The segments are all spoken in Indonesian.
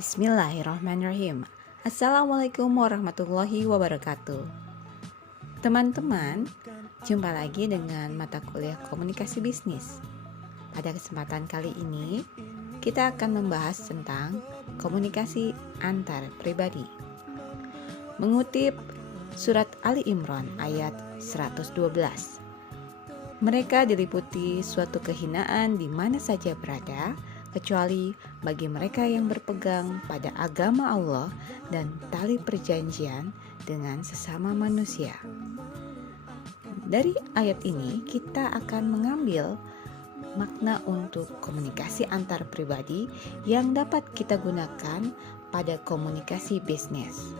Bismillahirrahmanirrahim. Assalamualaikum warahmatullahi wabarakatuh. Teman-teman, jumpa lagi dengan mata kuliah komunikasi bisnis. Pada kesempatan kali ini, kita akan membahas tentang komunikasi antar pribadi. Mengutip surat Ali Imran ayat 112. Mereka diliputi suatu kehinaan di mana saja berada, kecuali bagi mereka yang berpegang pada agama Allah dan tali perjanjian dengan sesama manusia. Dari ayat ini kita akan mengambil makna untuk komunikasi antar pribadi yang dapat kita gunakan pada komunikasi bisnis.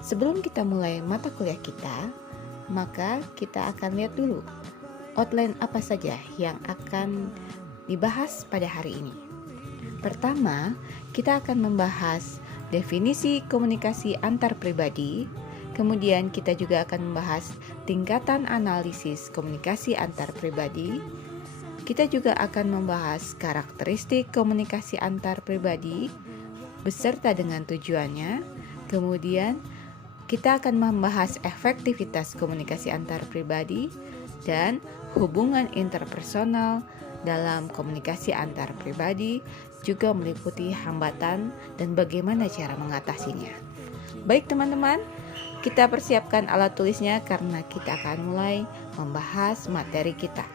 Sebelum kita mulai mata kuliah kita, maka kita akan lihat dulu outline apa saja yang akan dibahas pada hari ini. Pertama, kita akan membahas definisi komunikasi antar pribadi. Kemudian kita juga akan membahas tingkatan analisis komunikasi antar pribadi. Kita juga akan membahas karakteristik komunikasi antar pribadi beserta dengan tujuannya. Kemudian kita akan membahas efektivitas komunikasi antar pribadi dan hubungan interpersonal dalam komunikasi antar pribadi, juga meliputi hambatan dan bagaimana cara mengatasinya. Baik teman-teman, kita persiapkan alat tulisnya karena kita akan mulai membahas materi kita.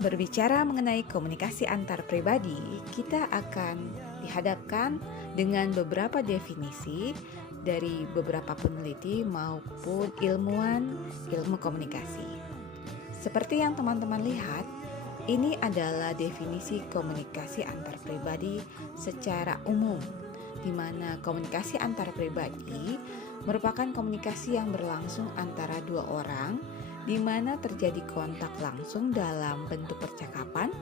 Berbicara mengenai komunikasi antar pribadi, kita akan dihadapkan dengan beberapa definisi dari beberapa peneliti maupun ilmuwan ilmu komunikasi. Seperti yang teman-teman lihat, ini adalah definisi komunikasi antar pribadi secara umum, di mana komunikasi antar pribadi merupakan komunikasi yang berlangsung antara dua orang, di mana terjadi kontak langsung dalam bentuk percakapan,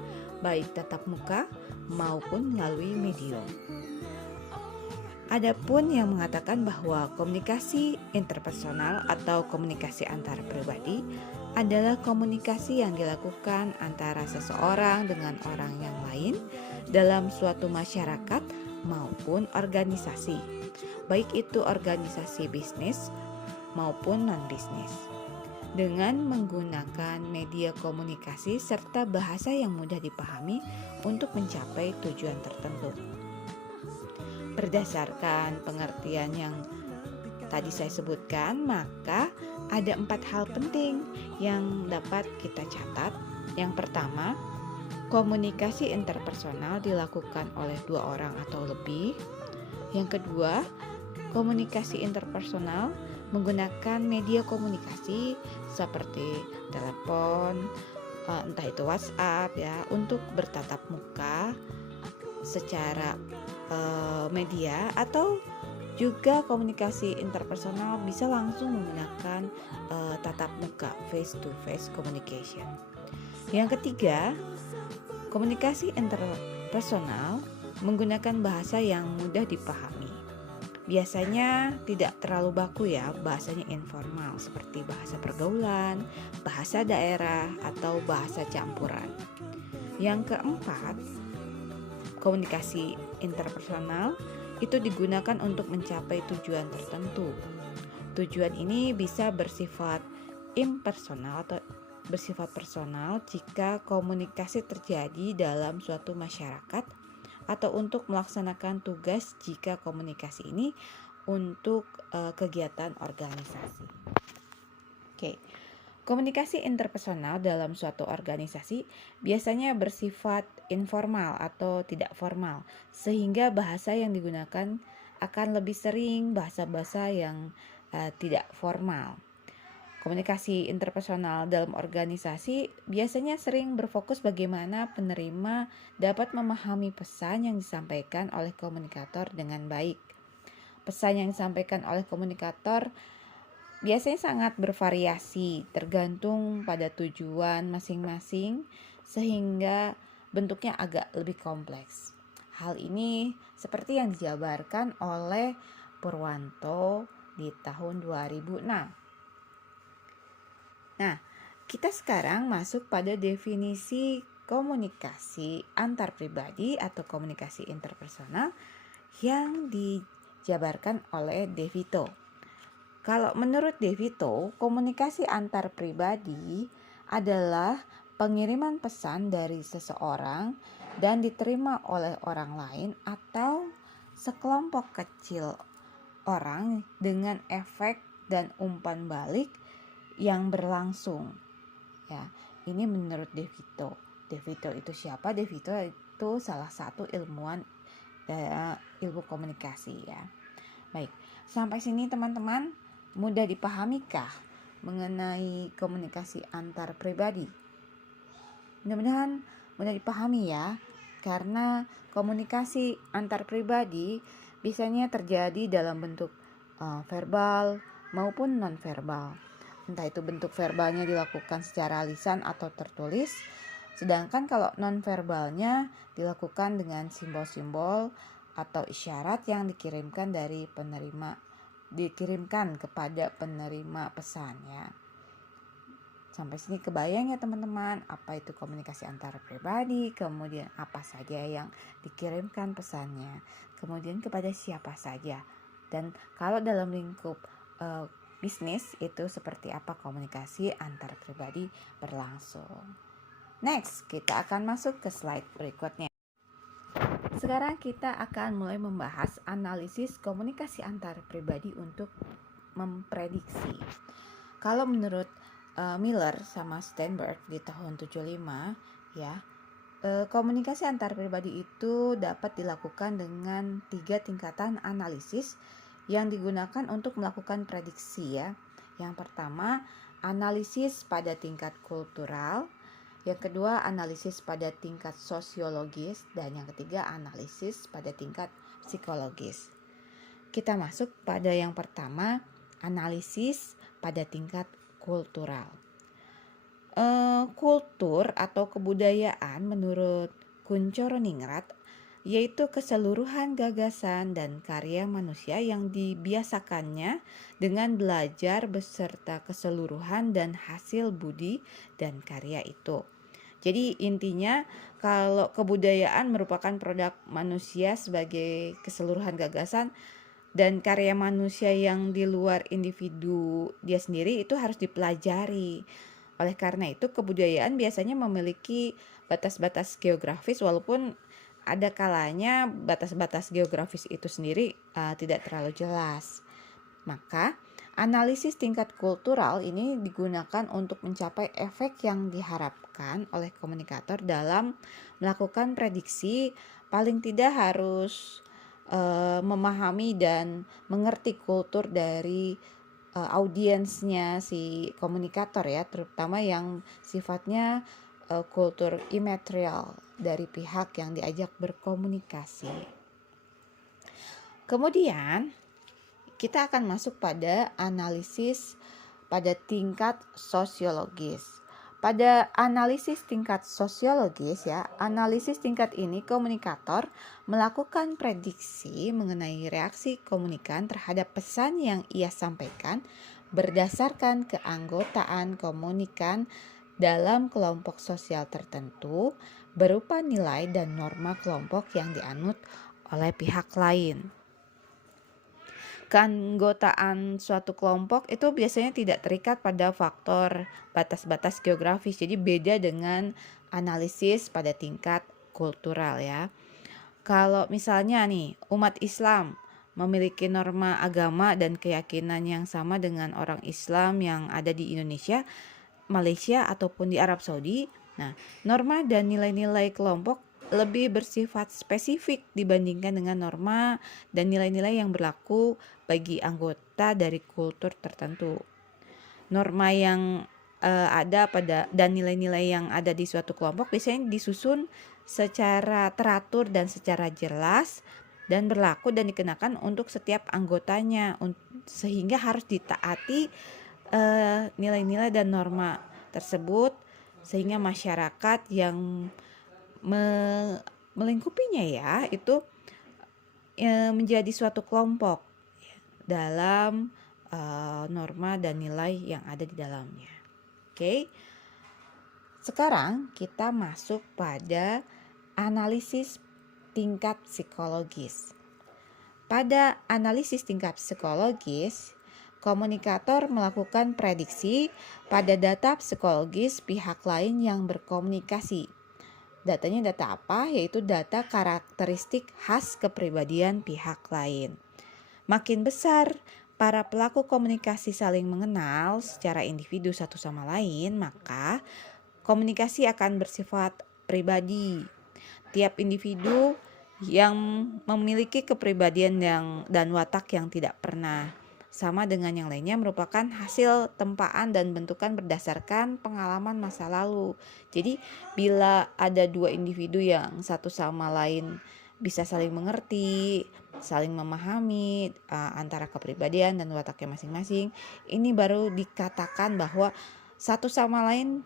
baik tatap muka maupun melalui medium. Adapun yang mengatakan bahwa komunikasi interpersonal atau komunikasi antar pribadi adalah komunikasi yang dilakukan antara seseorang dengan orang yang lain dalam suatu masyarakat maupun organisasi, baik itu organisasi bisnis maupun non-bisnis, dengan menggunakan media komunikasi serta bahasa yang mudah dipahami untuk mencapai tujuan tertentu. Berdasarkan pengertian yang tadi saya sebutkan, maka ada 4 hal penting yang dapat kita catat. Yang pertama, komunikasi interpersonal dilakukan oleh 2 orang atau lebih. Yang kedua, komunikasi interpersonal menggunakan media komunikasi seperti telepon, entah itu WhatsApp ya, untuk bertatap muka secara media, atau juga komunikasi interpersonal bisa langsung menggunakan tatap muka, face to face communication. Yang ketiga, komunikasi interpersonal menggunakan bahasa yang mudah dipahami. Biasanya tidak terlalu baku ya, bahasanya informal seperti bahasa pergaulan, bahasa daerah, atau bahasa campuran. Yang keempat, komunikasi interpersonal itu digunakan untuk mencapai tujuan tertentu. Tujuan ini bisa bersifat impersonal atau bersifat personal jika komunikasi terjadi dalam suatu masyarakat, atau untuk melaksanakan tugas jika komunikasi ini untuk kegiatan organisasi. Oke. Komunikasi interpersonal dalam suatu organisasi biasanya bersifat informal atau tidak formal, sehingga bahasa yang digunakan akan lebih sering bahasa-bahasa yang tidak formal. Komunikasi interpersonal dalam organisasi biasanya sering berfokus bagaimana penerima dapat memahami pesan yang disampaikan oleh komunikator dengan baik. Pesan yang disampaikan oleh komunikator biasanya sangat bervariasi tergantung pada tujuan masing-masing, sehingga bentuknya agak lebih kompleks. Hal ini seperti yang dijabarkan oleh Purwanto di tahun 2006. Nah, Kita sekarang masuk pada definisi komunikasi antar pribadi atau komunikasi interpersonal yang dijabarkan oleh De Vito. Kalau menurut De Vito, komunikasi antar pribadi adalah pengiriman pesan dari seseorang dan diterima oleh orang lain atau sekelompok kecil orang dengan efek dan umpan balik yang berlangsung. Ya, ini menurut De Vito. De Vito itu siapa? De Vito itu salah satu ilmuwan ilmu komunikasi ya. Baik, sampai sini teman-teman mudah dipahamikah mengenai komunikasi antar pribadi? Mudah-mudahan mudah dipahami ya, karena komunikasi antar pribadi biasanya terjadi dalam bentuk verbal maupun non-verbal. Entah itu bentuk verbalnya dilakukan secara lisan atau tertulis, sedangkan kalau non-verbalnya dilakukan dengan simbol-simbol atau isyarat yang dikirimkan kepada penerima pesan ya. Sampai sini kebayang ya teman-teman, apa itu komunikasi antar pribadi, kemudian apa saja yang dikirimkan pesannya, kemudian kepada siapa saja. Dan kalau dalam lingkup bisnis itu seperti apa komunikasi antar pribadi berlangsung. Next, kita akan masuk ke slide berikutnya. Sekarang kita akan mulai membahas analisis komunikasi antar pribadi untuk memprediksi. Kalau menurut Miller sama Steinberg di tahun 75 ya, komunikasi antar pribadi itu dapat dilakukan dengan 3 tingkatan analisis yang digunakan untuk melakukan prediksi ya. Yang pertama, analisis pada tingkat kultural. Yang kedua, analisis pada tingkat sosiologis. Dan yang ketiga, analisis pada tingkat psikologis. Kita masuk pada yang pertama, analisis pada tingkat kultural. Kultur atau kebudayaan menurut Kunchoro-Ningrat yaitu keseluruhan gagasan dan karya manusia yang dibiasakannya dengan belajar beserta keseluruhan dan hasil budi dan karya itu. Jadi intinya kalau kebudayaan merupakan produk manusia sebagai keseluruhan gagasan dan karya manusia yang di luar individu dia sendiri itu harus dipelajari. Oleh karena itu kebudayaan biasanya memiliki batas-batas geografis, walaupun ada kalanya batas-batas geografis itu sendiri tidak terlalu jelas. Maka analisis tingkat kultural ini digunakan untuk mencapai efek yang diharapkan oleh komunikator dalam melakukan prediksi. Paling tidak harus memahami dan mengerti kultur dari audiensnya si komunikator ya, terutama yang sifatnya kultur imaterial dari pihak yang diajak berkomunikasi. Kemudian kita akan masuk pada analisis pada tingkat sosiologis. Pada analisis tingkat sosiologis ya, analisis tingkat ini komunikator melakukan prediksi mengenai reaksi komunikan terhadap pesan yang ia sampaikan berdasarkan keanggotaan komunikan dalam kelompok sosial tertentu berupa nilai dan norma kelompok yang dianut oleh pihak lain. Keanggotaan suatu kelompok itu biasanya tidak terikat pada faktor batas-batas geografis. Jadi beda dengan analisis pada tingkat kultural ya. Kalau misalnya nih umat Islam memiliki norma agama dan keyakinan yang sama dengan orang Islam yang ada di Indonesia, Malaysia ataupun di Arab Saudi. Nah, norma dan nilai-nilai kelompok lebih bersifat spesifik dibandingkan dengan norma dan nilai-nilai yang berlaku bagi anggota dari kultur tertentu. Norma yang ada pada dan nilai-nilai yang ada di suatu kelompok biasanya disusun secara teratur dan secara jelas dan berlaku dan dikenakan untuk setiap anggotanya, sehingga harus ditaati nilai-nilai dan norma tersebut sehingga masyarakat yang melingkupinya ya itu menjadi suatu kelompok dalam norma dan nilai yang ada di dalamnya. Oke. Sekarang kita masuk pada analisis tingkat psikologis. Pada analisis tingkat psikologis, komunikator melakukan prediksi pada data psikologis pihak lain yang berkomunikasi. Datanya data apa? Yaitu data karakteristik khas kepribadian pihak lain. Makin besar para pelaku komunikasi saling mengenal secara individu satu sama lain, maka komunikasi akan bersifat pribadi. Tiap individu yang memiliki kepribadian dan watak yang tidak pernah sama dengan yang lainnya merupakan hasil tempaan dan bentukan berdasarkan pengalaman masa lalu. Jadi bila ada dua individu yang satu sama lain bisa saling mengerti, saling memahami antara kepribadian dan wataknya masing-masing, ini baru dikatakan bahwa satu sama lain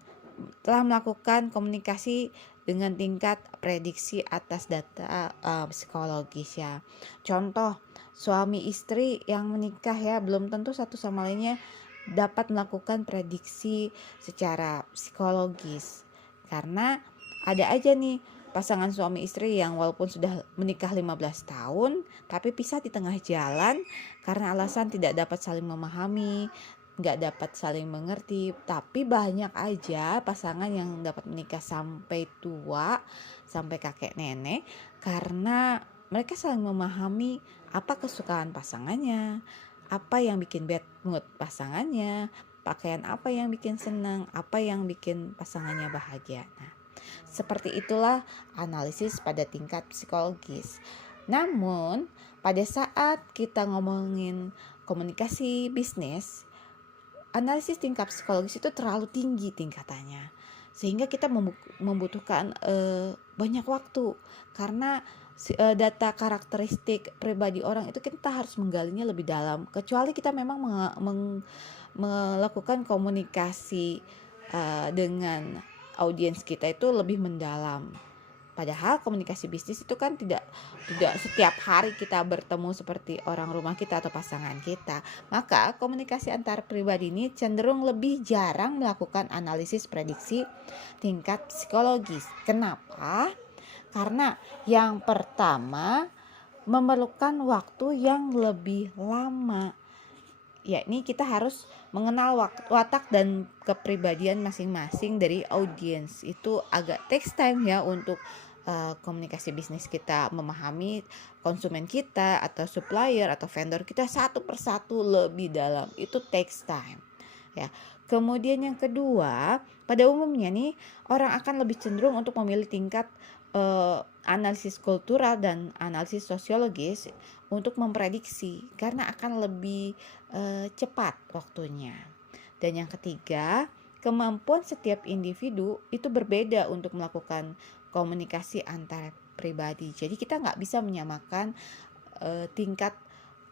telah melakukan komunikasi dengan tingkat prediksi atas data psikologis ya. Contoh, suami istri yang menikah ya, belum tentu satu sama lainnya dapat melakukan prediksi secara psikologis. Karena ada aja nih pasangan suami istri yang walaupun sudah menikah 15 tahun tapi pisah di tengah jalan karena alasan tidak dapat saling memahami, nggak dapat saling mengerti. Tapi banyak aja pasangan yang dapat menikah sampai tua, sampai kakek nenek, karena mereka saling memahami apa kesukaan pasangannya, apa yang bikin bad mood pasangannya, pakaian apa yang bikin senang, apa yang bikin pasangannya bahagia. Nah, seperti itulah analisis pada tingkat psikologis. Namun pada saat kita ngomongin komunikasi bisnis, analisis tingkat psikologis itu terlalu tinggi tingkatannya, sehingga kita membutuhkan banyak waktu, karena data karakteristik pribadi orang itu kita harus menggalinya lebih dalam, kecuali kita memang melakukan komunikasi dengan audiens kita itu lebih mendalam. Padahal komunikasi bisnis itu kan tidak setiap hari kita bertemu seperti orang rumah kita atau pasangan kita. Maka komunikasi antar pribadi ini cenderung lebih jarang melakukan analisis prediksi tingkat psikologis. Kenapa? Karena yang pertama memerlukan waktu yang lebih lama. Yakni kita harus mengenal watak dan kepribadian masing-masing dari audiens. Itu agak takes time ya untuk komunikasi bisnis kita memahami konsumen kita atau supplier atau vendor kita satu persatu lebih dalam. Itu takes time ya. Kemudian yang kedua, pada umumnya nih orang akan lebih cenderung untuk memilih tingkat analisis kultural dan analisis sosiologis untuk memprediksi, karena akan lebih cepat waktunya. Dan yang ketiga, kemampuan setiap individu itu berbeda untuk melakukan komunikasi antar pribadi. Jadi kita nggak bisa menyamakan tingkat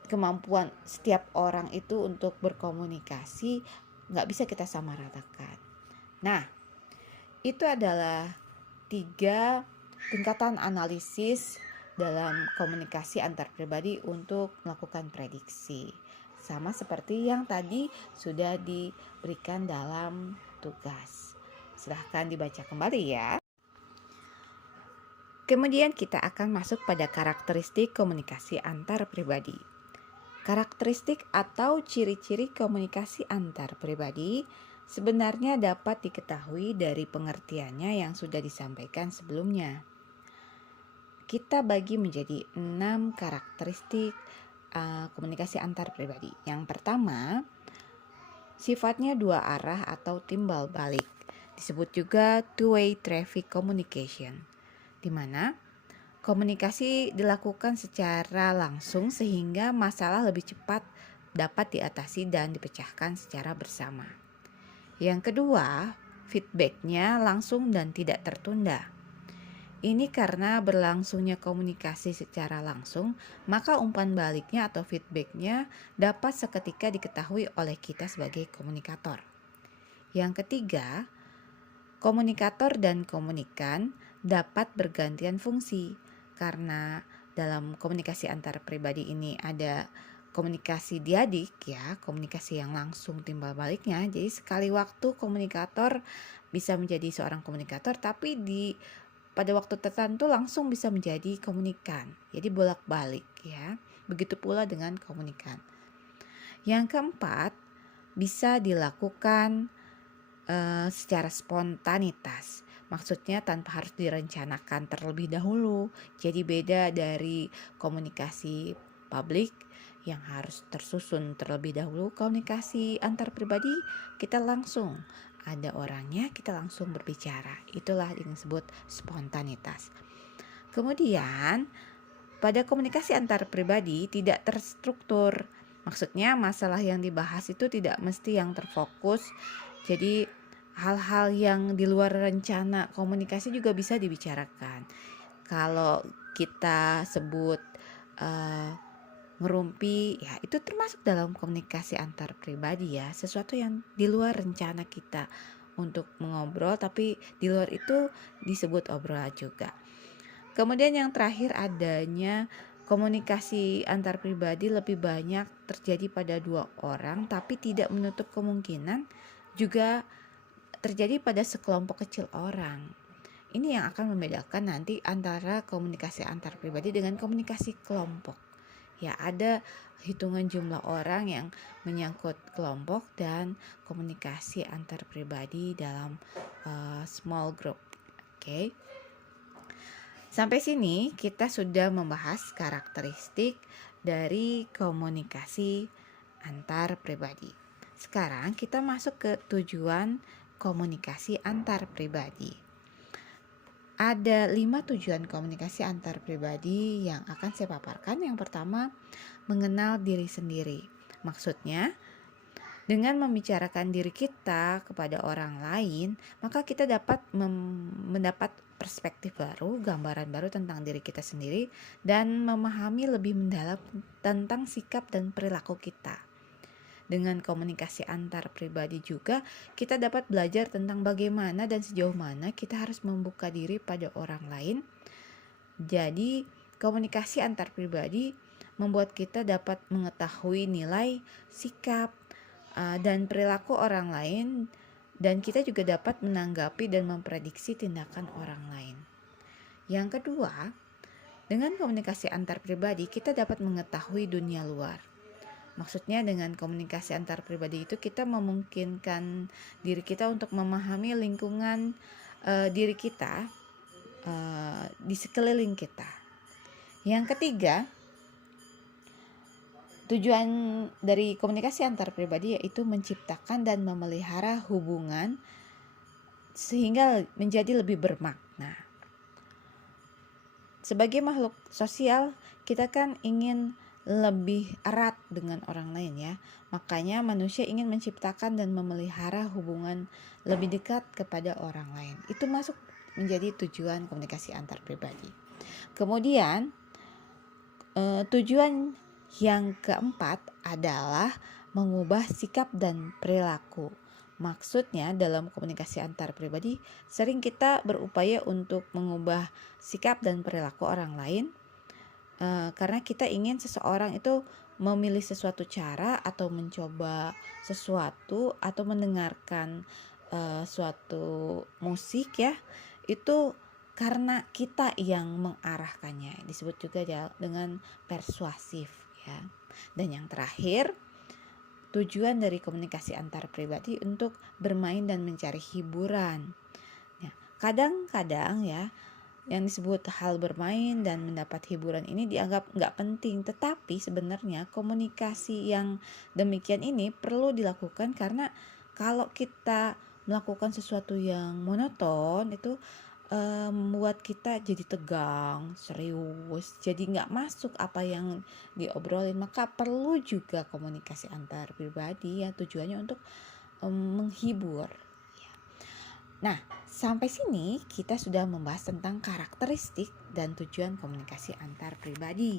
kemampuan setiap orang itu untuk berkomunikasi, nggak bisa kita samaratakan. Nah, itu adalah 3 tingkatan analisis dalam komunikasi antar pribadi untuk melakukan prediksi. Sama seperti yang tadi sudah diberikan dalam tugas. Silahkan dibaca kembali ya. Kemudian kita akan masuk pada karakteristik komunikasi antar pribadi. Karakteristik atau ciri-ciri komunikasi antar pribadi sebenarnya dapat diketahui dari pengertiannya yang sudah disampaikan sebelumnya. Kita bagi menjadi 6 karakteristik komunikasi antar pribadi. Yang pertama, sifatnya dua arah atau timbal balik. Disebut juga two-way traffic communication, di mana komunikasi dilakukan secara langsung sehingga masalah lebih cepat dapat diatasi dan dipecahkan secara bersama. Yang kedua, feedbacknya langsung dan tidak tertunda. Ini karena berlangsungnya komunikasi secara langsung, maka umpan baliknya atau feedbacknya dapat seketika diketahui oleh kita sebagai komunikator. Yang ketiga, komunikator dan komunikan dapat bergantian fungsi, karena dalam komunikasi antar pribadi ini ada komunikasi diadik ya, komunikasi yang langsung timbal baliknya. Jadi sekali waktu komunikator bisa menjadi seorang komunikator, tapi pada waktu tertentu langsung bisa menjadi komunikan. Jadi bolak-balik ya. Begitu pula dengan komunikan. Yang keempat, bisa dilakukan secara spontanitas. Maksudnya tanpa harus direncanakan terlebih dahulu. Jadi beda dari komunikasi publik yang harus tersusun terlebih dahulu. Komunikasi antar pribadi kita langsung ada orangnya, kita langsung berbicara. Itulah yang disebut spontanitas. Kemudian pada komunikasi antar pribadi tidak terstruktur. Maksudnya masalah yang dibahas itu tidak mesti yang terfokus. Jadi hal-hal yang di luar rencana komunikasi juga bisa dibicarakan. Kalau kita sebut ngerumpi, ya itu termasuk dalam komunikasi antar pribadi ya. Sesuatu yang di luar rencana kita untuk mengobrol, tapi di luar itu disebut obrolan juga. Kemudian yang terakhir, adanya komunikasi antar pribadi lebih banyak terjadi pada dua orang, tapi tidak menutup kemungkinan juga terjadi pada sekelompok kecil orang. Ini yang akan membedakan nanti antara komunikasi antar pribadi dengan komunikasi kelompok. Ya, ada hitungan jumlah orang yang menyangkut kelompok dan komunikasi antar pribadi dalam small group. Oke. Sampai sini kita sudah membahas karakteristik dari komunikasi antar pribadi. Sekarang kita masuk ke tujuan komunikasi antar pribadi. Ada 5 tujuan komunikasi antar pribadi yang akan saya paparkan. Yang pertama, mengenal diri sendiri. Maksudnya, dengan membicarakan diri kita kepada orang lain, maka kita dapat mendapat perspektif baru, gambaran baru tentang diri kita sendiri, dan memahami lebih mendalam tentang sikap dan perilaku kita. Dengan komunikasi antar pribadi juga kita dapat belajar tentang bagaimana dan sejauh mana kita harus membuka diri pada orang lain. Jadi komunikasi antar pribadi membuat kita dapat mengetahui nilai, sikap, dan perilaku orang lain, dan kita juga dapat menanggapi dan memprediksi tindakan orang lain. Yang kedua, dengan komunikasi antar pribadi kita dapat mengetahui dunia luar. Maksudnya dengan komunikasi antar pribadi itu kita memungkinkan diri kita untuk memahami lingkungan diri kita di sekeliling kita. Yang ketiga, tujuan dari komunikasi antar pribadi yaitu menciptakan dan memelihara hubungan sehingga menjadi lebih bermakna. Sebagai makhluk sosial, kita kan ingin lebih erat dengan orang lain ya. Makanya manusia ingin menciptakan dan memelihara hubungan lebih dekat kepada orang lain. Itu masuk menjadi tujuan komunikasi antar pribadi. Kemudian tujuan yang keempat adalah mengubah sikap dan perilaku. Maksudnya dalam komunikasi antar pribadi sering kita berupaya untuk mengubah sikap dan perilaku orang lain. Karena kita ingin seseorang itu memilih sesuatu cara atau mencoba sesuatu atau mendengarkan suatu musik ya, itu karena kita yang mengarahkannya. Disebut juga dengan persuasif ya. Dan yang terakhir, tujuan dari komunikasi antar pribadi untuk bermain dan mencari hiburan. Ya, kadang-kadang ya yang disebut hal bermain dan mendapat hiburan ini dianggap nggak penting, tetapi sebenarnya komunikasi yang demikian ini perlu dilakukan karena kalau kita melakukan sesuatu yang monoton itu membuat kita jadi tegang, serius, jadi nggak masuk apa yang diobrolin. Maka perlu juga komunikasi antar pribadi ya, tujuannya untuk menghibur. Nah, sampai sini kita sudah membahas tentang karakteristik dan tujuan komunikasi antar pribadi.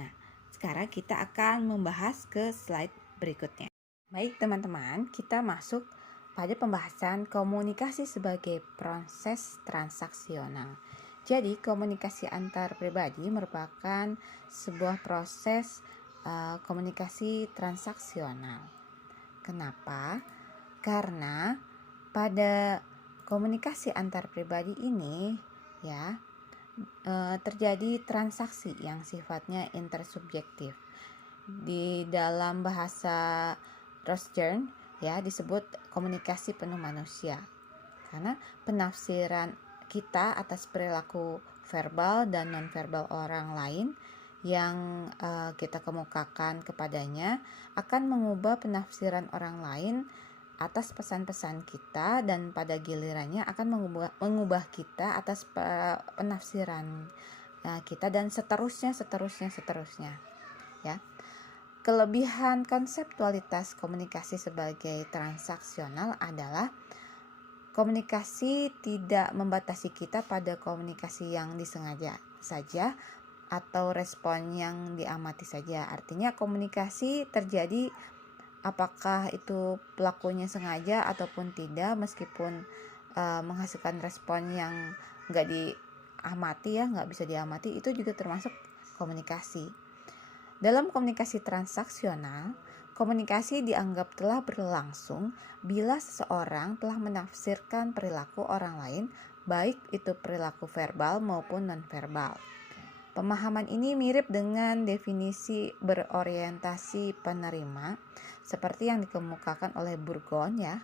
Nah, sekarang kita akan membahas ke slide berikutnya. Baik teman-teman, kita masuk pada pembahasan komunikasi sebagai proses transaksional. Jadi, komunikasi antar pribadi merupakan sebuah proses komunikasi transaksional. Kenapa? Karena pada komunikasi antar pribadi ini ya terjadi transaksi yang sifatnya intersubjektif. Di dalam bahasa Rosjern ya disebut komunikasi penuh manusia. Karena penafsiran kita atas perilaku verbal dan nonverbal orang lain yang kita kemukakan kepadanya akan mengubah penafsiran orang lain atas pesan-pesan kita, dan pada gilirannya akan mengubah kita atas penafsiran kita, dan seterusnya ya. Kelebihan konseptualitas komunikasi sebagai transaksional adalah komunikasi tidak membatasi kita pada komunikasi yang disengaja saja atau respon yang diamati saja. Artinya komunikasi terjadi apakah itu pelakunya sengaja ataupun tidak, meskipun menghasilkan respon yang nggak diamati ya, nggak bisa diamati, itu juga termasuk komunikasi. Dalam komunikasi transaksional, komunikasi dianggap telah berlangsung bila seseorang telah menafsirkan perilaku orang lain, baik itu perilaku verbal maupun nonverbal. Pemahaman ini mirip dengan definisi berorientasi penerima seperti yang dikemukakan oleh Burgon ya,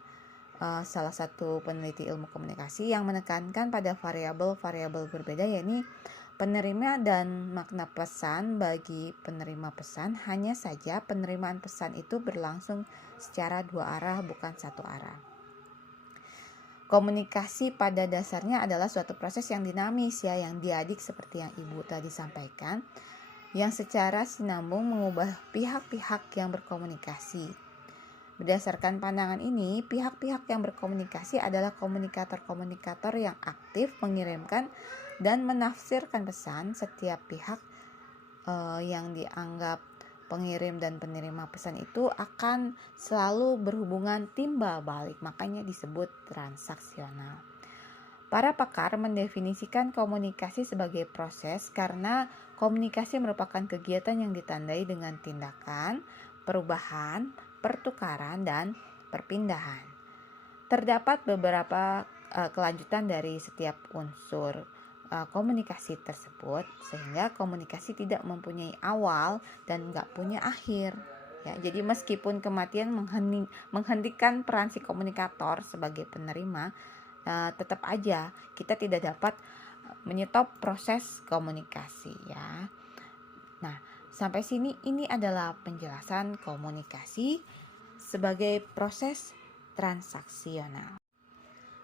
salah satu peneliti ilmu komunikasi, yang menekankan pada variabel-variabel berbeda, yakni penerima dan makna pesan bagi penerima pesan. Hanya saja penerimaan pesan itu berlangsung secara dua arah, bukan satu arah. Komunikasi pada dasarnya adalah suatu proses yang dinamis ya, yang diadik seperti yang Ibu tadi sampaikan, yang secara sinambung mengubah pihak-pihak yang berkomunikasi. Berdasarkan pandangan ini, pihak-pihak yang berkomunikasi adalah komunikator-komunikator yang aktif mengirimkan dan menafsirkan pesan. Setiap pihak yang dianggap pengirim dan penerima pesan itu akan selalu berhubungan timbal balik, makanya disebut transaksional. Para pakar mendefinisikan komunikasi sebagai proses karena komunikasi merupakan kegiatan yang ditandai dengan tindakan, perubahan, pertukaran, dan perpindahan. Terdapat beberapa kelanjutan dari setiap unsur komunikasi tersebut, sehingga komunikasi tidak mempunyai awal dan nggak punya akhir. Ya, jadi meskipun kematian menghentikan peran si komunikator sebagai penerima, tetap aja kita tidak dapat menyetop proses komunikasi ya. Nah, sampai sini ini adalah penjelasan komunikasi sebagai proses transaksional.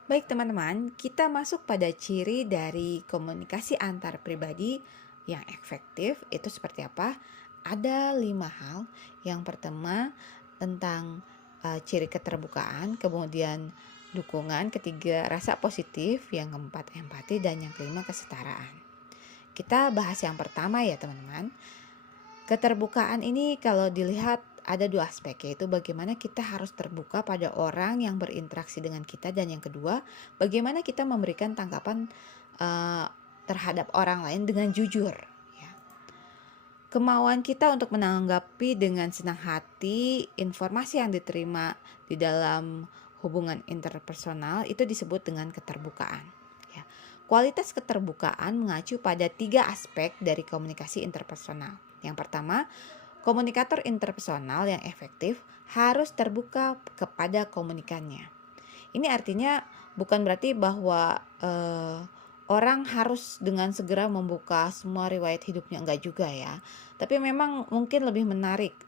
Baik teman-teman, kita masuk pada ciri dari komunikasi antar pribadi yang efektif. Itu seperti apa? Ada 5 hal. Yang pertama tentang ciri keterbukaan, kemudian dukungan, ketiga rasa positif, yang keempat empati, dan yang kelima kesetaraan. Kita bahas yang pertama ya teman-teman. Keterbukaan ini kalau dilihat ada 2 aspek, yaitu bagaimana kita harus terbuka pada orang yang berinteraksi dengan kita, dan yang kedua bagaimana kita memberikan tanggapan terhadap orang lain dengan jujur ya. Kemauan kita untuk menanggapi dengan senang hati informasi yang diterima di dalam hubungan interpersonal itu disebut dengan keterbukaan ya. Kualitas keterbukaan mengacu pada 3 aspek dari komunikasi interpersonal. Yang pertama, komunikator interpersonal yang efektif harus terbuka kepada komunikannya. Ini artinya bukan berarti bahwa orang harus dengan segera membuka semua riwayat hidupnya, enggak juga ya. Tapi memang mungkin lebih menarik.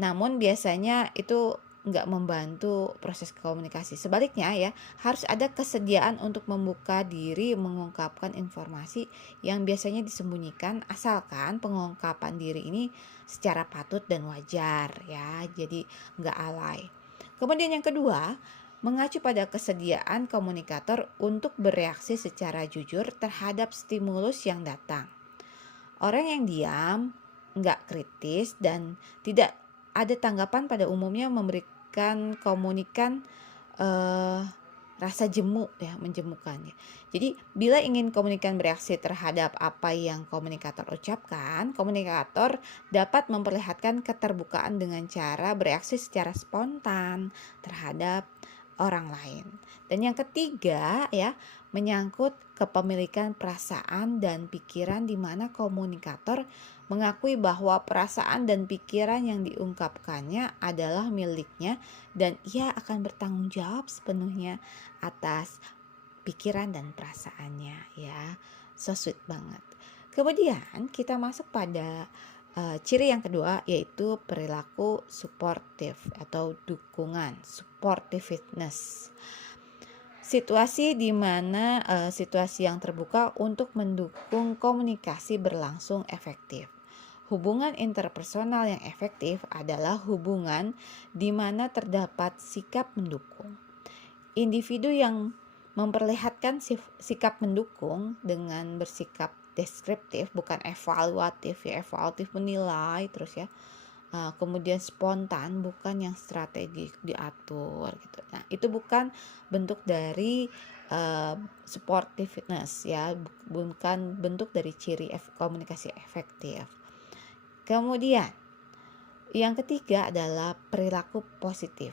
Namun biasanya itu enggak membantu proses komunikasi. Sebaliknya ya, harus ada kesediaan untuk membuka diri, mengungkapkan informasi yang biasanya disembunyikan, asalkan pengungkapan diri ini secara patut dan wajar ya, jadi enggak alay. Kemudian yang kedua, mengacu pada kesediaan komunikator untuk bereaksi secara jujur terhadap stimulus yang datang. Orang yang diam, enggak kritis, dan tidak ada tanggapan pada umumnya memberikan komunikan rasa jemu ya, menjemukan ya. Jadi bila ingin komunikan bereaksi terhadap apa yang komunikator ucapkan, komunikator dapat memperlihatkan keterbukaan dengan cara bereaksi secara spontan terhadap orang lain. Dan yang ketiga ya, menyangkut kepemilikan perasaan dan pikiran, di mana komunikator mengakui bahwa perasaan dan pikiran yang diungkapkannya adalah miliknya dan ia akan bertanggung jawab sepenuhnya atas pikiran dan perasaannya ya. So sweet banget. Kemudian kita masuk pada ciri yang kedua, yaitu perilaku suportif atau dukungan, supportiveness. Situasi di mana situasi yang terbuka untuk mendukung komunikasi berlangsung efektif. Hubungan interpersonal yang efektif adalah hubungan di mana terdapat sikap mendukung. Individu yang memperlihatkan sikap mendukung dengan bersikap deskriptif, bukan evaluatif ya, evaluatif menilai terus ya. Kemudian spontan, bukan yang strategis diatur gitu. Nah, itu bukan bentuk dari supportiveness ya, bukan bentuk dari ciri komunikasi efektif. Kemudian yang ketiga adalah perilaku positif.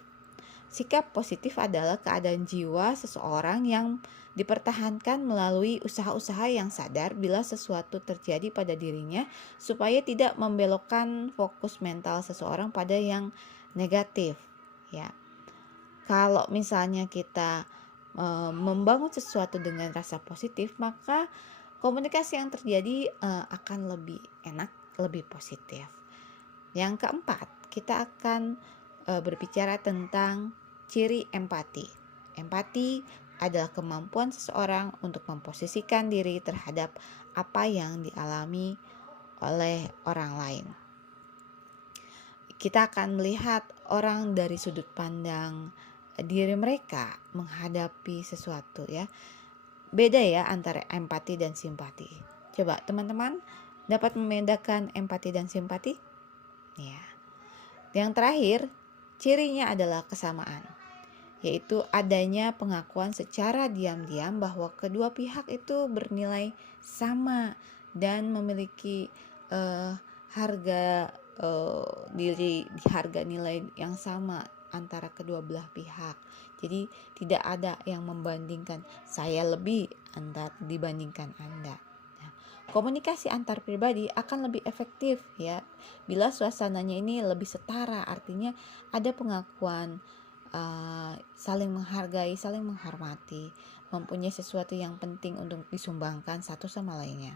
Sikap positif adalah keadaan jiwa seseorang yang dipertahankan melalui usaha-usaha yang sadar bila sesuatu terjadi pada dirinya, supaya tidak membelokkan fokus mental seseorang pada yang negatif ya. Kalau misalnya kita membangun sesuatu dengan rasa positif, maka komunikasi yang terjadi akan lebih enak, lebih positif. Yang keempat, kita akan berbicara tentang ciri empati. Empati adalah kemampuan seseorang untuk memposisikan diri terhadap apa yang dialami oleh orang lain. Kita akan melihat orang dari sudut pandang diri mereka menghadapi sesuatu ya. Beda ya antara empati dan simpati. Coba teman-teman dapat membedakan empati dan simpati? Ya. Yang terakhir, cirinya adalah kesamaan, yaitu adanya pengakuan secara diam-diam bahwa kedua pihak itu bernilai sama dan memiliki harga harga nilai yang sama antara kedua belah pihak. Jadi tidak ada yang membandingkan saya lebih dibandingkan Anda. Nah, komunikasi antar pribadi akan lebih efektif ya bila suasananya ini lebih setara, artinya ada pengakuan saling menghargai, saling menghormati, mempunyai sesuatu yang penting untuk disumbangkan satu sama lainnya.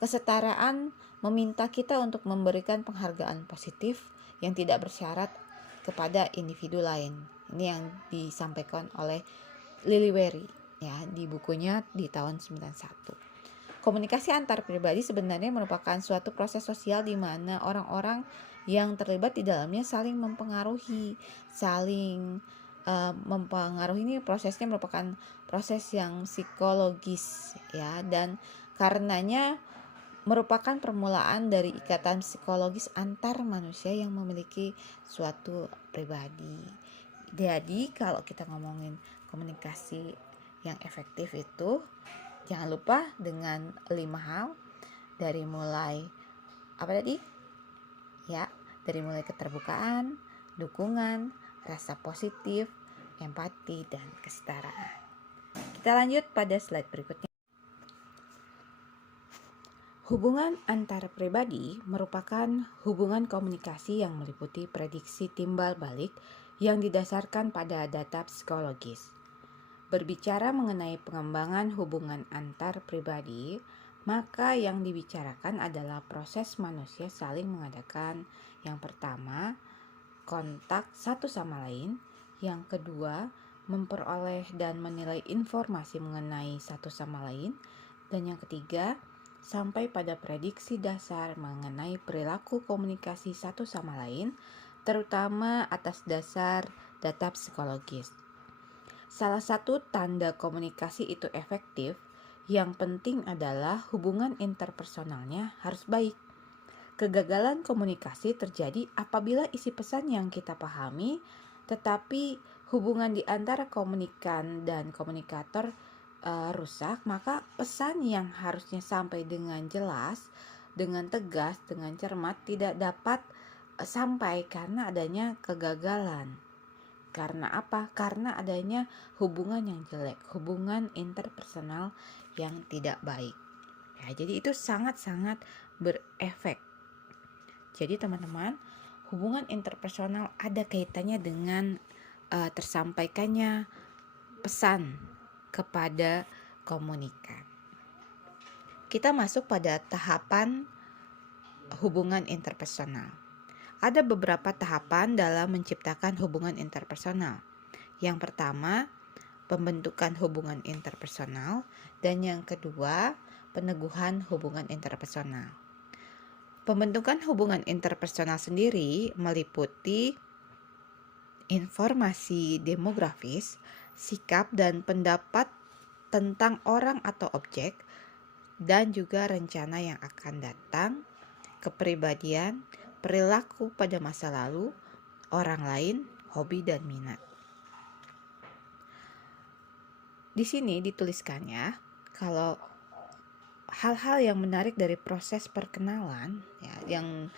Kesetaraan meminta kita untuk memberikan penghargaan positif yang tidak bersyarat kepada individu lain. Ini yang disampaikan oleh Lily Wery ya di bukunya di tahun 91. Komunikasi antar pribadi sebenarnya merupakan suatu proses sosial di mana orang-orang yang terlibat di dalamnya saling mempengaruhi, mempengaruhi. Ini prosesnya merupakan proses yang psikologis ya, dan karenanya merupakan permulaan dari ikatan psikologis antar manusia yang memiliki suatu pribadi. Jadi kalau kita ngomongin komunikasi yang efektif itu, jangan lupa dengan 5 hal, dari mulai apa tadi? Ya, dari mulai keterbukaan, dukungan, rasa positif, empati, dan kesetaraan. Kita lanjut pada slide berikutnya. Hubungan antar pribadi merupakan hubungan komunikasi yang meliputi prediksi timbal balik yang didasarkan pada data psikologis. Berbicara mengenai pengembangan hubungan antar pribadi, maka yang dibicarakan adalah proses manusia saling mengadakan, yang pertama, kontak satu sama lain, yang kedua, memperoleh dan menilai informasi mengenai satu sama lain, dan yang ketiga, sampai pada prediksi dasar mengenai perilaku komunikasi satu sama lain, terutama atas dasar data psikologis. Salah satu tanda komunikasi itu efektif, yang penting adalah hubungan interpersonalnya harus baik. Kegagalan komunikasi terjadi apabila isi pesan yang kita pahami tetapi hubungan di antara komunikan dan komunikator rusak, maka pesan yang harusnya sampai dengan jelas, dengan tegas, dengan cermat tidak dapat sampai karena adanya kegagalan. Karena apa? Karena adanya hubungan yang jelek, hubungan interpersonal yang tidak baik. Ya, jadi itu sangat-sangat berefek. Jadi teman-teman, hubungan interpersonal ada kaitannya dengan tersampaikannya pesan kepada komunikan. Kita masuk pada tahapan hubungan interpersonal. Ada beberapa tahapan dalam menciptakan hubungan interpersonal. Yang pertama, pembentukan hubungan interpersonal, dan yang kedua, peneguhan hubungan interpersonal. Pembentukan hubungan interpersonal sendiri meliputi informasi demografis, sikap dan pendapat tentang orang atau objek, dan juga rencana yang akan datang, kepribadian, perilaku pada masa lalu, orang lain, hobi dan minat. Di sini dituliskannya kalau hal-hal yang menarik dari proses perkenalan ya, yang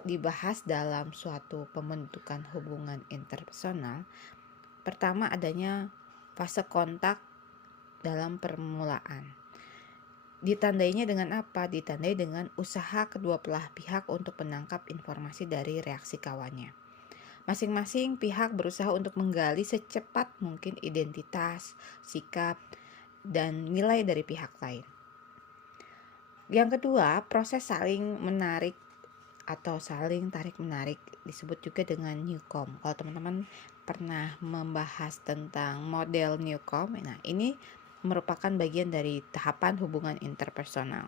dibahas dalam suatu pembentukan hubungan interpersonal. Pertama, adanya fase kontak dalam permulaan. Ditandainya dengan apa? Ditandai dengan usaha kedua belah pihak untuk menangkap informasi dari reaksi kawannya. Masing-masing pihak berusaha untuk menggali secepat mungkin identitas, sikap, dan nilai dari pihak lain. Yang kedua, proses saling menarik atau saling tarik-menarik disebut juga dengan Newcomb. Kalau teman-teman pernah membahas tentang model Newcomb, nah ini merupakan bagian dari tahapan hubungan interpersonal.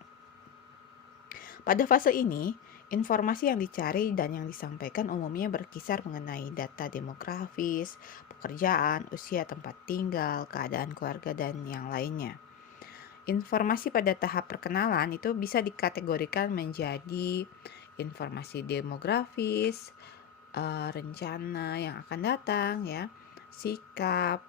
Pada fase ini, informasi yang dicari dan yang disampaikan umumnya berkisar mengenai data demografis, pekerjaan, usia tempat tinggal, keadaan keluarga, dan yang lainnya. Informasi pada tahap perkenalan itu bisa dikategorikan menjadi informasi demografis, rencana yang akan datang ya, sikap,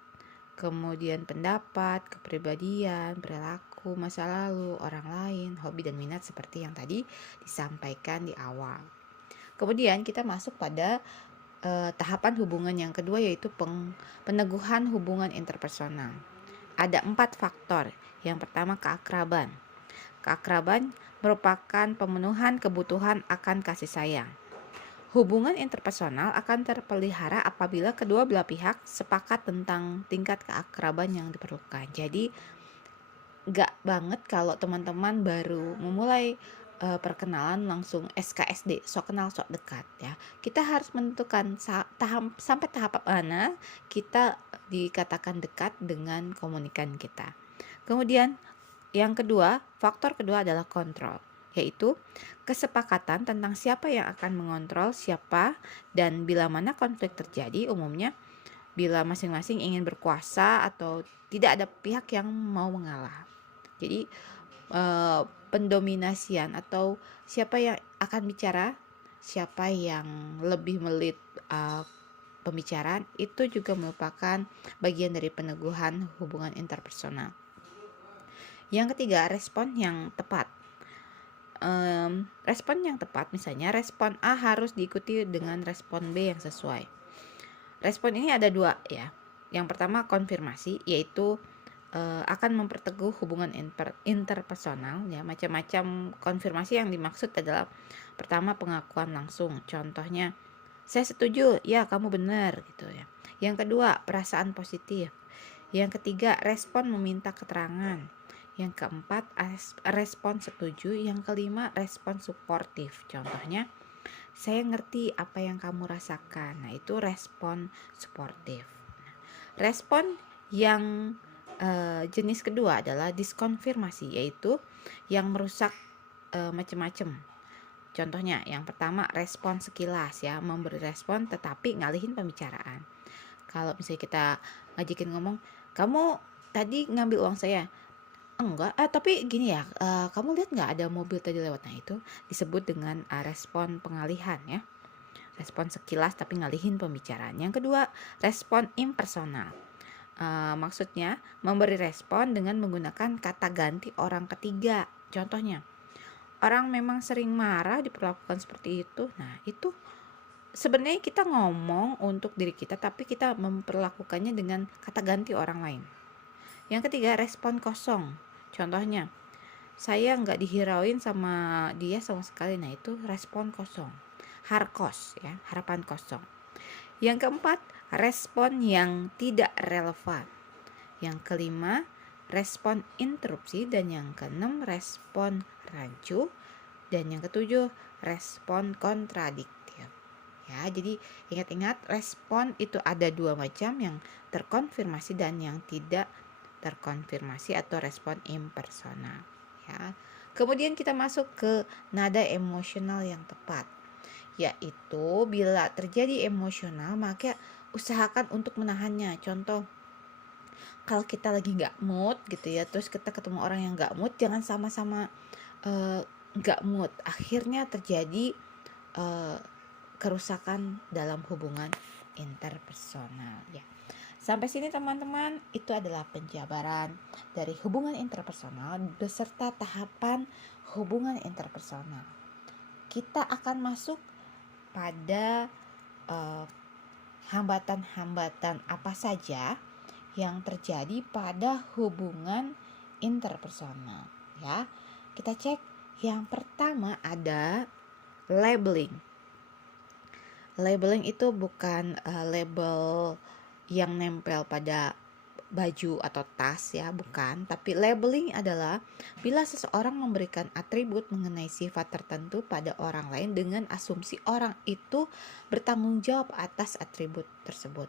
kemudian pendapat, kepribadian, perilaku, masa lalu, orang lain, hobi dan minat seperti yang tadi disampaikan di awal. Kemudian kita masuk pada tahapan hubungan yang kedua, yaitu peneguhan hubungan interpersonal. Ada 4 faktor. Yang pertama, keakraban. Keakraban merupakan pemenuhan kebutuhan akan kasih sayang. Hubungan interpersonal akan terpelihara apabila kedua belah pihak sepakat tentang tingkat keakraban yang diperlukan. Jadi gak banget kalau teman-teman baru memulai perkenalan langsung SKSD, sok kenal sok dekat ya. Kita harus menentukan sampai tahap mana kita dikatakan dekat dengan komunikan kita. Kemudian yang kedua, faktor kedua adalah kontrol, yaitu kesepakatan tentang siapa yang akan mengontrol siapa dan bila mana konflik terjadi, umumnya bila masing-masing ingin berkuasa atau tidak ada pihak yang mau mengalah. Jadi pendominasian atau siapa yang akan bicara, siapa yang lebih melit pembicaraan, itu juga merupakan bagian dari peneguhan hubungan interpersonal. Yang ketiga, respon yang tepat. Respon yang tepat, misalnya respon A harus diikuti dengan respon B yang sesuai. Respon ini ada 2 ya. Yang pertama, konfirmasi, yaitu akan memperteguh hubungan interpersonal ya. Macam-macam konfirmasi yang dimaksud adalah pertama, pengakuan langsung. Contohnya, saya setuju, ya kamu benar gitu ya. Yang kedua, perasaan positif. Yang ketiga, respon meminta keterangan. Yang keempat, respon setuju. Yang kelima, respon suportif. Contohnya, saya ngerti apa yang kamu rasakan. Nah, itu respon suportif. Respon yang jenis kedua adalah diskonfirmasi, yaitu yang merusak macam-macam. Contohnya, yang pertama, respon sekilas ya, memberi respon tetapi ngalihin pembicaraan. Kalau misalnya kita ngajakin ngomong, kamu tadi ngambil uang saya. Enggak, tapi gini ya, kamu lihat nggak ada mobil tadi lewat? Nah, itu disebut dengan respon pengalihan ya. respon sekilas tapi ngalihin pembicaraan. Yang kedua, respon impersonal. Maksudnya memberi respon dengan menggunakan kata ganti orang ketiga. Contohnya, orang memang sering marah diperlakukan seperti itu. Nah, itu sebenarnya kita ngomong untuk diri kita, tapi kita memperlakukannya dengan kata ganti orang lain. Yang ketiga, respon kosong. Contohnya, saya nggak dihirauin sama dia sama sekali. Nah, itu respon kosong. Harkos, ya, harapan kosong. Yang keempat, respon yang tidak relevan. Yang kelima, respon interupsi. Dan yang keenam, respon rancu. Dan yang ketujuh, respon kontradiktif. Ya, jadi ingat-ingat, respon itu ada dua macam, yang terkonfirmasi dan yang tidak terkonfirmasi atau respon impersonal. Ya. Kemudian kita masuk ke nada emosional yang tepat, yaitu bila terjadi emosional maka usahakan untuk menahannya. Contoh, kalau kita lagi nggak mood gitu ya, terus kita ketemu orang yang nggak mood, jangan sama-sama nggak mood. Akhirnya terjadi kerusakan dalam hubungan interpersonal. Ya. Sampai sini teman-teman, itu adalah penjabaran dari hubungan interpersonal beserta tahapan hubungan interpersonal. Kita akan masuk pada hambatan-hambatan apa saja yang terjadi pada hubungan interpersonal. Ya, kita cek. Yang pertama ada labeling. Labeling itu bukan label yang nempel pada baju atau tas ya, bukan. Tapi labeling adalah bila seseorang memberikan atribut mengenai sifat tertentu pada orang lain dengan asumsi orang itu bertanggung jawab atas atribut tersebut.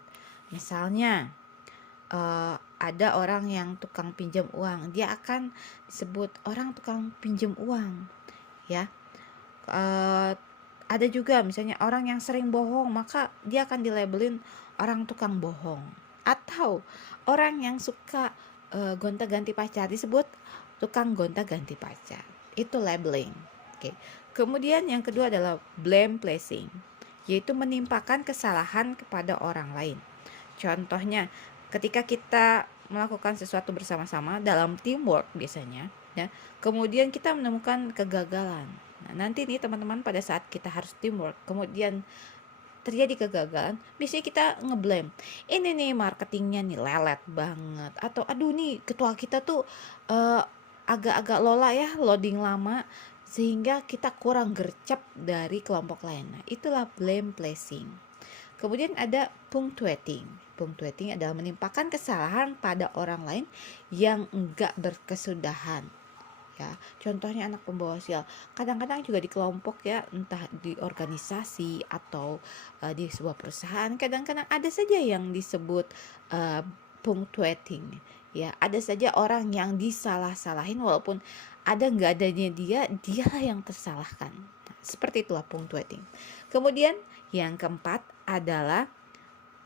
Misalnya ada orang yang tukang pinjam uang, dia akan disebut orang tukang pinjam uang, ya. Ada juga misalnya orang yang sering bohong, maka dia akan dilabelin orang tukang bohong. Atau orang yang suka gonta-ganti pacar disebut tukang gonta-ganti pacar. Itu labeling. Oke. Kemudian yang kedua adalah blame placing, yaitu menimpakan kesalahan kepada orang lain. Contohnya, ketika kita melakukan sesuatu bersama-sama dalam teamwork biasanya, ya, kemudian kita menemukan kegagalan. Nah, nanti nih teman-teman, pada saat kita harus teamwork, kemudian terjadi kegagalan, biasanya kita ngeblame. Ini nih marketingnya nih lelet banget, atau aduh nih ketua kita tuh agak-agak lola ya, loading lama, sehingga kita kurang gercep dari kelompok lain. Nah, itulah blame placing. Kemudian ada punctuating. Punctuating adalah menimpakan kesalahan pada orang lain yang enggak berkesudahan. Ya, contohnya anak pembawa sial. Kadang-kadang juga di kelompok ya, entah di organisasi atau di sebuah perusahaan, kadang-kadang ada saja yang disebut punctuating. Ya, ada saja orang yang disalah-salahin walaupun ada nggak adanya dialah yang tersalahkan. Nah, seperti itulah punctuating. Kemudian yang keempat adalah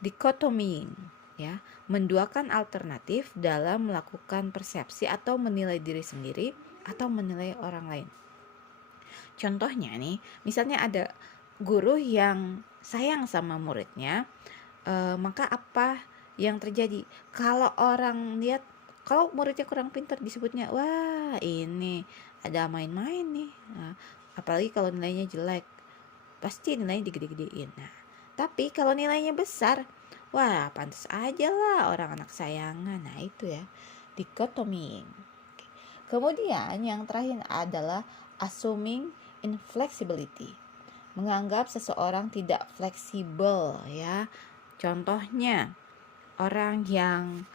dichotomying, ya, menduakan alternatif dalam melakukan persepsi atau menilai diri sendiri atau menilai orang lain. Contohnya nih, misalnya ada guru yang sayang sama muridnya, maka apa yang terjadi? Kalau orang lihat, kalau muridnya kurang pintar disebutnya, wah ini ada main-main nih. Nah, apalagi kalau nilainya jelek, pasti nilainya digede-gedein. Nah, tapi kalau nilainya besar, wah pantas aja lah orang anak sayangan. Nah itu ya, dichotomying. Kemudian yang terakhir adalah assuming inflexibility, menganggap seseorang tidak fleksibel ya. Contohnya orang yang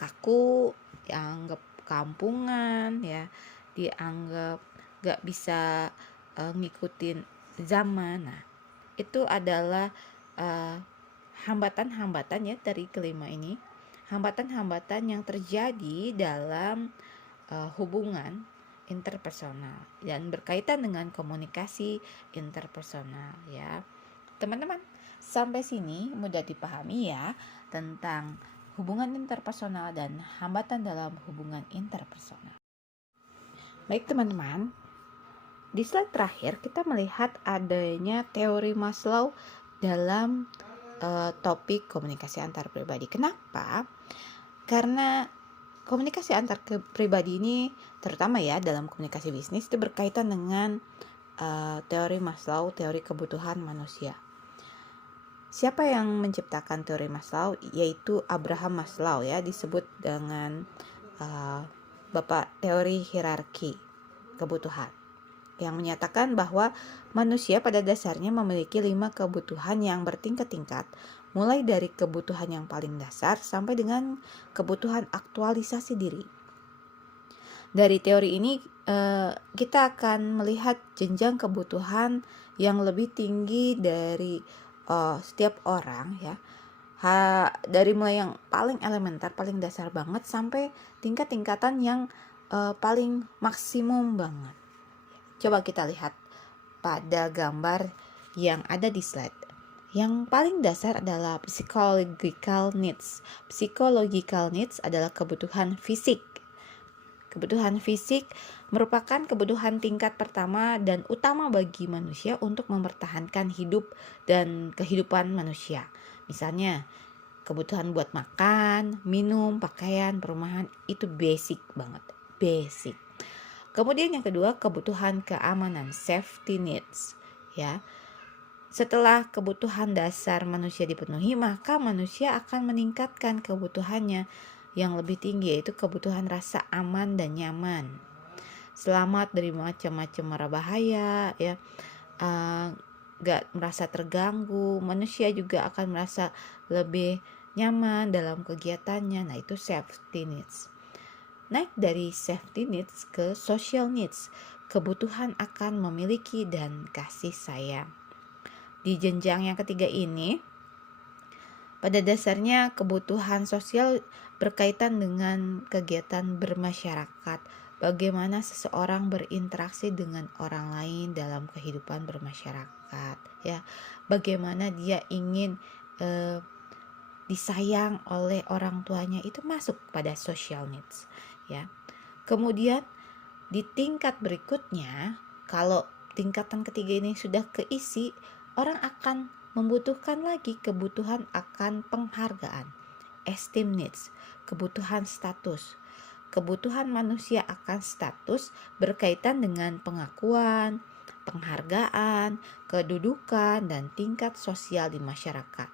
kaku, dianggap kampungan ya, dianggap gak bisa ngikutin zaman. Nah itu adalah hambatan-hambatan ya dari kelima ini, hambatan-hambatan yang terjadi dalam hubungan interpersonal dan berkaitan dengan komunikasi interpersonal ya. Teman-teman, sampai sini mudah dipahami ya tentang hubungan interpersonal dan hambatan dalam hubungan interpersonal. Baik teman-teman, Di slide terakhir kita melihat adanya teori Maslow dalam topik komunikasi antar pribadi. Kenapa? Karena komunikasi antar pribadi ini, terutama ya dalam komunikasi bisnis, itu berkaitan dengan teori Maslow, teori kebutuhan manusia. Siapa yang menciptakan teori Maslow? Yaitu Abraham Maslow ya, disebut dengan bapak teori hierarki kebutuhan, yang menyatakan bahwa manusia pada dasarnya memiliki 5 kebutuhan yang bertingkat-tingkat, mulai dari kebutuhan yang paling dasar sampai dengan kebutuhan aktualisasi diri. Dari teori ini kita akan melihat jenjang kebutuhan yang lebih tinggi dari setiap orang ya. Dari mulai yang paling elementer, paling dasar banget, sampai tingkat-tingkatan yang paling maksimum banget. Coba kita lihat pada gambar yang ada di slide. Yang paling dasar adalah psychological needs. Psychological needs adalah kebutuhan fisik. Kebutuhan fisik merupakan kebutuhan tingkat pertama dan utama bagi manusia untuk mempertahankan hidup dan kehidupan manusia. Misalnya, kebutuhan buat makan, minum, pakaian, perumahan, itu basic banget. Basic. Kemudian yang kedua, kebutuhan keamanan, safety needs, ya. Setelah kebutuhan dasar manusia dipenuhi, maka manusia akan meningkatkan kebutuhannya yang lebih tinggi, yaitu kebutuhan rasa aman dan nyaman. Selamat dari macam-macam mara bahaya, ya. Gak merasa terganggu, manusia juga akan merasa lebih nyaman dalam kegiatannya. Nah, itu safety needs. Naik dari safety needs ke social needs, kebutuhan akan memiliki dan kasih sayang. Di jenjang yang ketiga ini, pada dasarnya kebutuhan sosial berkaitan dengan kegiatan bermasyarakat. Bagaimana seseorang berinteraksi dengan orang lain dalam kehidupan bermasyarakat, ya. Bagaimana dia ingin disayang oleh orang tuanya, itu masuk pada social needs, ya. Kemudian di tingkat berikutnya, kalau tingkatan ketiga ini sudah keisi, orang akan membutuhkan lagi kebutuhan akan penghargaan, esteem needs, kebutuhan status. Kebutuhan manusia akan status berkaitan dengan pengakuan, penghargaan, kedudukan, dan tingkat sosial di masyarakat.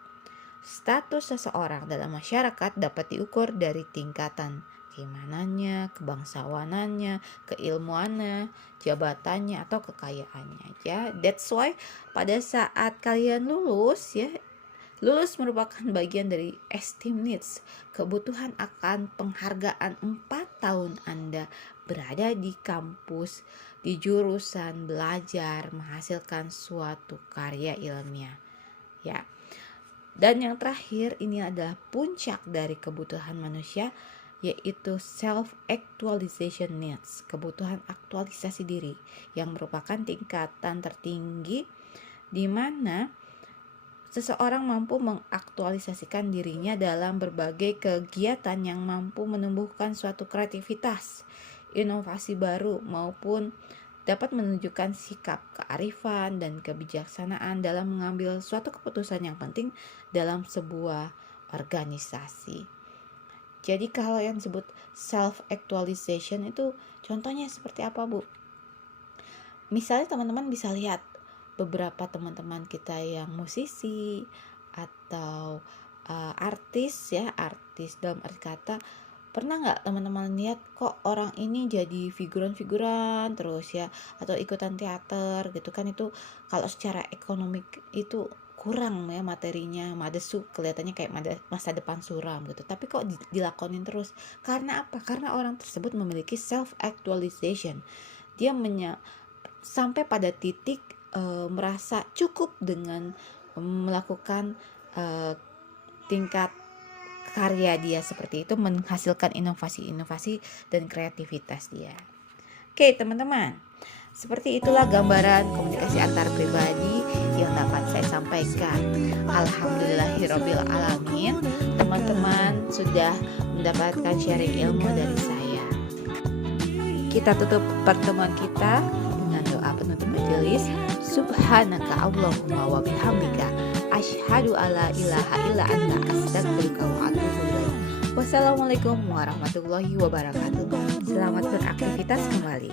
Status seseorang dalam masyarakat dapat diukur dari tingkatan keimanannya, kebangsawanannya, keilmuannya, jabatannya, atau kekayaannya. Ya, that's why pada saat kalian lulus, ya, lulus merupakan bagian dari esteem needs, kebutuhan akan penghargaan 4 tahun Anda berada di kampus, di jurusan belajar, menghasilkan suatu karya ilmiah. Ya. Dan yang terakhir, ini adalah puncak dari kebutuhan manusia, yaitu self-actualization needs, kebutuhan aktualisasi diri, yang merupakan tingkatan tertinggi di mana seseorang mampu mengaktualisasikan dirinya dalam berbagai kegiatan yang mampu menumbuhkan suatu kreativitas, inovasi baru, maupun dapat menunjukkan sikap, kearifan, dan kebijaksanaan dalam mengambil suatu keputusan yang penting dalam sebuah organisasi. Jadi kalau yang disebut self-actualization itu contohnya seperti apa, Bu? Misalnya teman-teman bisa lihat beberapa teman-teman kita yang musisi atau artis, ya, artis dalam arti kata, pernah nggak teman-teman lihat kok orang ini jadi figuran-figuran terus, ya, atau ikutan teater gitu kan? Itu kalau secara ekonomik itu kurang, ya, materinya madesu, kelihatannya kayak masa depan suram gitu, tapi kok dilakonin terus. Karena apa? Karena orang tersebut memiliki self actualization. Dia sampai pada titik merasa cukup dengan melakukan tingkat karya dia seperti itu, menghasilkan inovasi-inovasi dan kreativitas dia. Oke, teman-teman, seperti itulah gambaran komunikasi antar pribadi yang dapat saya sampaikan. Alhamdulillahirabbil alamin, teman-teman sudah mendapatkan sharing ilmu dari saya. Kita tutup pertemuan kita dengan doa penutup. tahiyatul majelis. Subhanaka Allahumma wa bihamdika asyhadu alla ilaha illa anta astaghfiruka wa atubu ilaik. Wassalamualaikum warahmatullahi wabarakatuh. Selamat beraktivitas kembali.